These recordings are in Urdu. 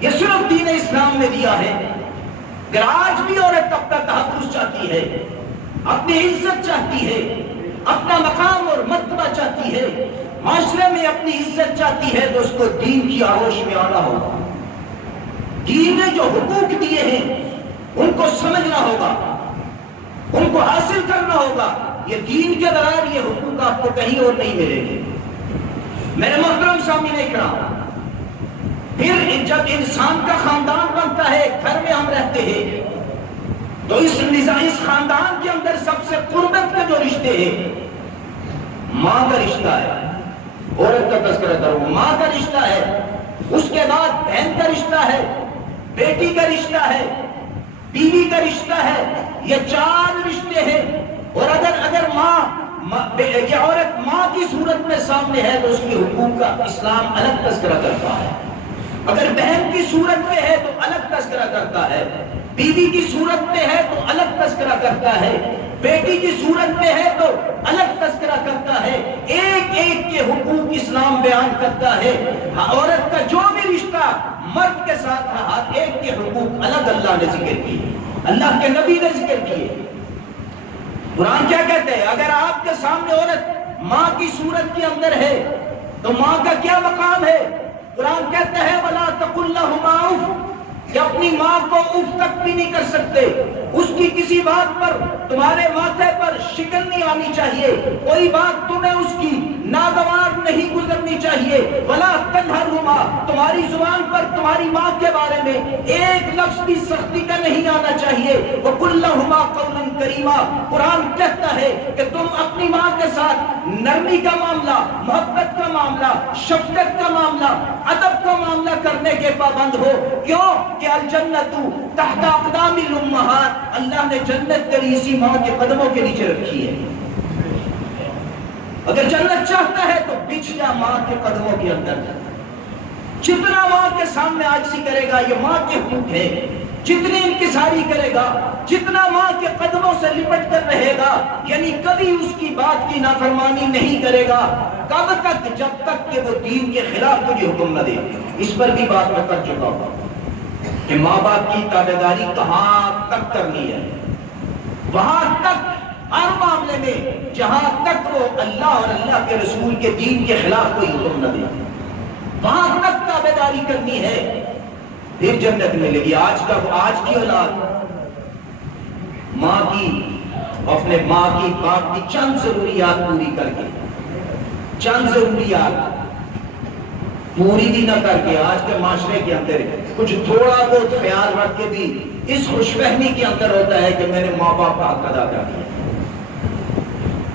یہ صرف دین اسلام نے دیا ہے۔ اگر آج بھی عورت اپنا تحفظ چاہتی ہے، اپنی عزت چاہتی ہے، اپنا مقام اور مرتبہ چاہتی ہے، معاشرے میں اپنی عزت چاہتی ہے، تو اس کو دین کی آغوش میں آنا ہوگا۔ دین نے جو حقوق دیے ہیں ان کو سمجھنا ہوگا، ان کو حاصل کرنا ہوگا۔ یہ دین کے بغیر یہ حقوق آپ کو کہیں اور نہیں ملیں گے۔ میرے محترم سامعین اکرام، پھر جب انسان کا خاندان بنتا ہے، گھر میں ہم رہتے ہیں، تو اس خاندان کے اندر سب سے قربت کے جو رشتے ہیں، ماں کا رشتہ ہے۔ عورت کا تذکرہ کروں، ماں کا رشتہ ہے، اس کے بعد بہن کا رشتہ ہے، بیٹی کا رشتہ ہے، بیوی کا رشتہ ہے۔ یہ 4 رشتے ہیں۔ اور اگر یہ عورت ماں کی صورت میں سامنے ہے تو اس کے حقوق کا اسلام الگ تذکرہ کرتا ہے۔ اگر بہن کی صورت میں ہے تو الگ تذکرہ کرتا ہے، بیوی کی صورت میں ہے تو الگ تذکرہ کرتا ہے، بیٹی کی صورت میں ہے تو الگ تذکرہ کرتا ہے۔ ایک ایک کے حقوق اسلام بیان کرتا ہے۔ عورت کا جو بھی رشتہ مرد کے ساتھ ہے، ہر ایک کے حقوق الگ اللہ نے ذکر کیے، اللہ کے نبی نے ذکر کیے۔ قرآن کیا کہتے ہیں؟ اگر آپ کے سامنے عورت ماں کی صورت کے اندر ہے تو ماں کا کیا مقام ہے؟ قرآن کہتا ہے وَلَا تَقُلْ لَهُمَا اُفٍّ، کہ اپنی ماں کو اف تک بھی نہیں کر سکتے۔ اس کی کسی بات پر تمہارے ماتھے پر شکن نہیں آنی چاہیے، کوئی بات تمہیں اس کی ناگوار نہیں گزرنی چاہیے۔ وَلَا تَنْهَرْهُمَا، تمہاری زبان پر تمہاری ماں کے بارے میں ایک لفظ بھی سختی کا نہیں آنا چاہیے۔ وَقُلْ لَهُمَا قَوْلًا كَرِيمًا، قرآن کہتا ہے کہ تم اپنی ماں کے ساتھ نرمی کا معاملہ، محبت کا معاملہ، شفقت کا معاملہ، ادب کا معاملہ کرنے کے پابند ہو۔ کیوں کہ الجنت تحت اقدام الامہات، اللہ نے جنت تیری اسی ماں کے قدموں کے نیچے رکھی ہے۔ اگر جنت چاہتا ہے تو بچھ جا ماں کے قدموں کے اندر۔ جتنا ماں کے سامنے عاجزی کرے گا، یہ ماں کے حقوق ہے، جتنی انکساری کرے گا، جتنا ماں کے قدموں سے لپٹ کر رہے گا، یعنی کبھی اس کی بات کی نافرمانی نہیں کرے گا۔ کب تک؟ جب تک کہ وہ دین کے خلاف تجھے حکم نہ دے۔ اس پر بھی بات میں کر چکا ہوں کہ ماں باپ کی تابعداری کہاں تک کرنی ہے؟ وہاں تک، ہر معاملے میں جہاں تک وہ اللہ اور اللہ کے رسول کے دین کے خلاف کوئی حکم نہ دے، وہاں تک تابعداری کرنی ہے، پھر جنت ملے گی۔ آج کی اولاد ماں کی، اپنے ماں کی باپ کی چند ضروریات پوری کر کے، چند ضروریات پوری بھی نہ کر کے، آج کے معاشرے کے اندر کچھ تھوڑا بہت خیال رکھ کے بھی اس خوش فہمی کے اندر ہوتا ہے کہ میں نے ماں باپ کا حق ادا کر دیا،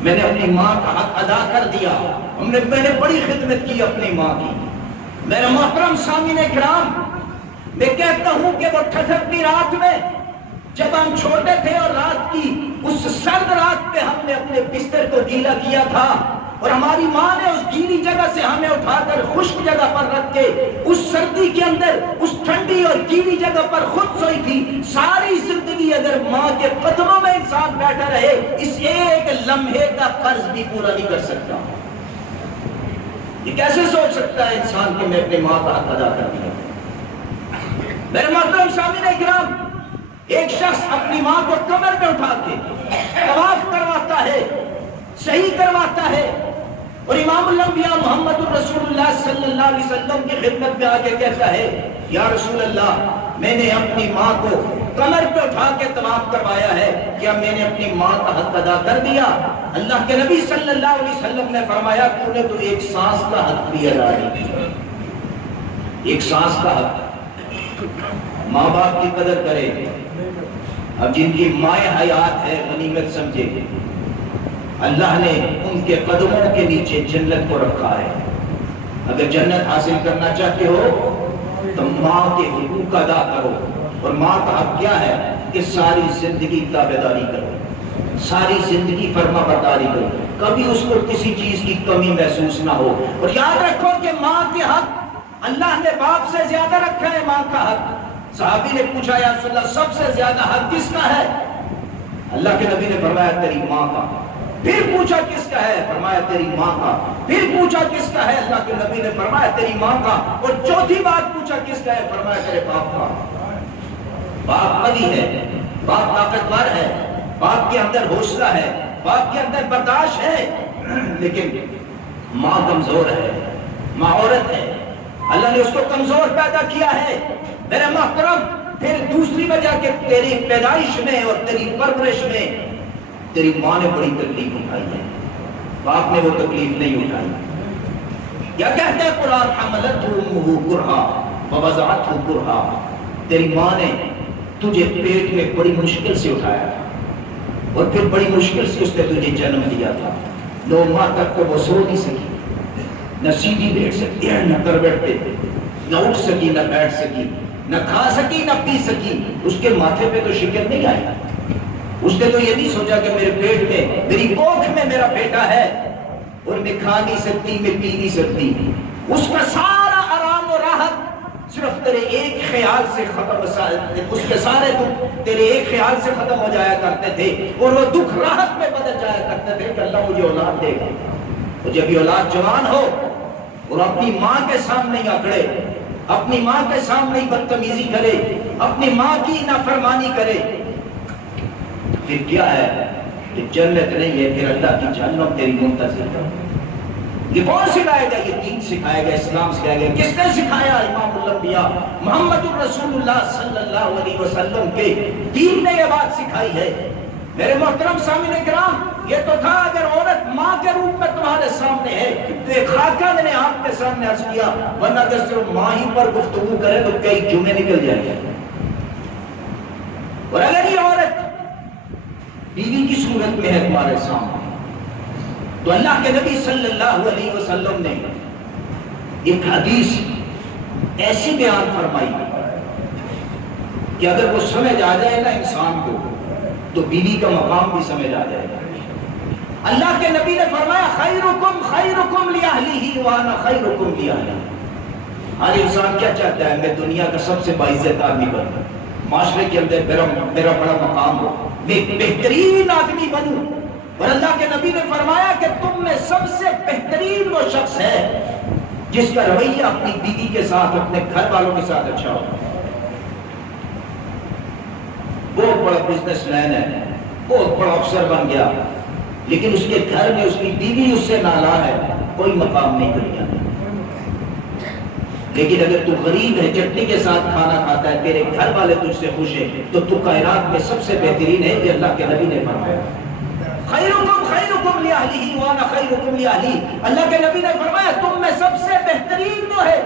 میں نے اپنی ماں کا حق ادا کر دیا، میں نے بڑی خدمت کی اپنی ماں کی۔ میرے محترم سامعین اکرام، میں کہتا ہوں کہ وہ ٹھٹھکتی رات میں جب ہم چھوٹے تھے اور رات کی اس سرد رات پہ ہم نے اپنے بستر کو گیلا کیا تھا اور ہماری ماں نے اس گیلی جگہ سے ہمیں اٹھا کر خشک جگہ پر رکھ کے اس سردی کے اندر اس ٹھنڈی اور گیلی جگہ پر خود سوئی تھی۔ ساری زندگی اگر ماں کے قدموں میں انسان بیٹھا رہے، اس ایک لمحے کا قرض بھی پورا نہیں کر سکتا۔ یہ کیسے سوچ سکتا ہے انسان کہ میں اپنی ماں کا حق ادا کر دیا؟ میرے محترم سامعین اکرام، ایک شخص اپنی ماں کو کمر پہ اٹھا کے طواف کرواتا ہے، صحیح کرواتا ہے، اور امام الانبیاء محمد الرسول اللہ صلی اللہ علیہ وسلم کی خدمت میں آ کے کہتا ہے یا رسول اللہ، میں نے اپنی ماں کو کمر پہ اٹھا کے طواف کروایا ہے، کیا میں نے اپنی ماں کا حق ادا کر دیا؟ اللہ کے نبی صلی اللہ علیہ وسلم نے فرمایا تو نے تو ایک سانس کا حق بھی ادا نہیں کیا، ایک سانس کا حق۔ ماں باپ کی قدر کرے، اب جن کی مائیں حیات ہے غنیمت سمجھے، اللہ نے ان کے قدموں کے نیچے جنت کو رکھا ہے۔ اگر جنت حاصل کرنا چاہتے ہو تو ماں کے حقوق ادا کرو، اور ماں کا حق کیا ہے کہ ساری زندگی تابعداری کرو، ساری زندگی فرما برداری کرو، کبھی اس کو کسی چیز کی کمی محسوس نہ ہو۔ اور یاد رکھو کہ ماں کے حق اللہ نے باپ سے زیادہ رکھا ہے۔ ماں کا حق، صحابی نے پوچھا یا رسول اللہ سب سے زیادہ حق کس کا ہے؟ اللہ کے نبی نے فرمایا تیری ماں کا۔ پھر پوچھا کس کا ہے؟ فرمایا تیری ماں کا۔ پھر پوچھا کس کا ہے؟ اللہ کے نبی نے فرمایا تیری ماں کا۔ اور چوتھی بات پوچھا کس کا ہے؟ فرمایا تیرے باپ کا۔ باپ قوی ہے، باپ طاقتور ہے، باپ کے اندر حوصلہ ہے، باپ کے اندر برداشت ہے، لیکن ماں کمزور ہے، ماں عورت ہے، اللہ نے اس کو کمزور پیدا کیا ہے۔ میرے محترم، پھر دوسری وجہ کہ تیری پیدائش میں اور تیری پرورش میں تیری ماں نے بڑی تکلیف اٹھائی ہے، باپ نے وہ تکلیف نہیں اٹھائی۔ کیا کہتے ہیں قرآن؟ حملتہ امہ کرہا ووضعتہ کرہا، تیری ماں نے تجھے پیٹ میں بڑی مشکل سے اٹھایا تھا اور پھر بڑی مشکل سے اس نے تجھے جنم دیا تھا۔ 9 ماہ تک تو وہ سو نہیں سکی، نہ سیدھی بیٹھ سکی ہے نہ کروٹ پہ، نہ اٹھ سکی نہ بیٹھ سکی، نہ کھا سکی نہ پی سکی۔ اس کے ماتھے پہ تو شکر نہیں آئی، اس نے تو یہ نہیں سوچا کہ میرے پیٹ میں، میری کوکھ میں میرا بیٹا ہے اور میں کھا نہیں سکتی، میں پی نہیں سکتی۔ اس کا سارا آرام و راحت صرف تیرے ایک خیال سے ختم، اس کے سارے دکھ تیرے ایک خیال سے ختم ہو جایا کرتے تھے اور وہ دکھ راحت میں بدل جایا کرتے تھے کہ اللہ مجھے اولاد دے گا۔ اور جب یہ اولاد جوان ہو اور اپنی ماں کے سامنے ہی اکڑے، اپنی ماں کے سامنے ہی بدتمیزی کرے، اپنی ماں کی نافرمانی کرے، پھر کیا ہے؟ کہ جنت نہیں ہے، پھر اللہ کی جہنم تیری منتظر ہے۔ یہ کون سکھائے گا؟ یہ دین سکھائے گا، اسلام سکھائے گا۔ کس نے سکھایا؟ امام الانبیاء محمد الرسول اللہ صلی اللہ علیہ وسلم کے دین نے یہ بات سکھائی ہے۔ میرے محترم سامعین کرام، یہ تو تھا اگر عورت ماں کے روپ میں تمہارے سامنے ہے تو ایک خاکہ میں نے آپ کے سامنے عرض کیا، ورنہ اگر صرف ماں ہی پر گفتگو کرے تو کئی جمعے نکل جائیں گے۔ اور اگر یہ عورت بیوی کی صورت میں ہے تمہارے سامنے تو اللہ کے نبی صلی اللہ علیہ وسلم نے ایک حدیث ایسی بیان فرمائی کہ اگر وہ سمجھ آ جائے نا انسان کو تو بیوی کا مقام بھی سمجھ آ جائے گا۔ اللہ کے نبی نے فرمایا خیرکم خیرکم لأہلہ وانا خیرکم لأہلی۔ ہر انسان کیا چاہتا ہے؟ میں دنیا کا سب سے باعزت آدمی بنوں، معاشرے کے اندر میرا بڑا مقام ہو، میں بہترین آدمی بنوں۔ اور اللہ کے نبی نے فرمایا کہ تم میں سب سے بہترین وہ شخص ہے جس کا رویہ اپنی بیوی کے ساتھ، اپنے گھر والوں کے ساتھ اچھا ہو۔ بہت بڑا بزنس مین ہے، بہت بڑا افسر بن گیا، لیکن اس کے گھر میں اس کی بیوی اس سے نالا ہے، کوئی مقام نہیں دنیا میں۔ لیکن اگر تو غریب ہے، چٹنی کے ساتھ کھانا کھاتا ہے، تیرے گھر والے تجھ سے خوش ہیں، تو کائنات میں سب سے بہترین ہے۔ یہ اللہ کے نبی نے فرمایا خیرکم خیرکم لأہلہ وانا خیرکم لأہلی۔ اللہ کے نبی نے فرمایا تم میں سب سے بہترین وہ ہے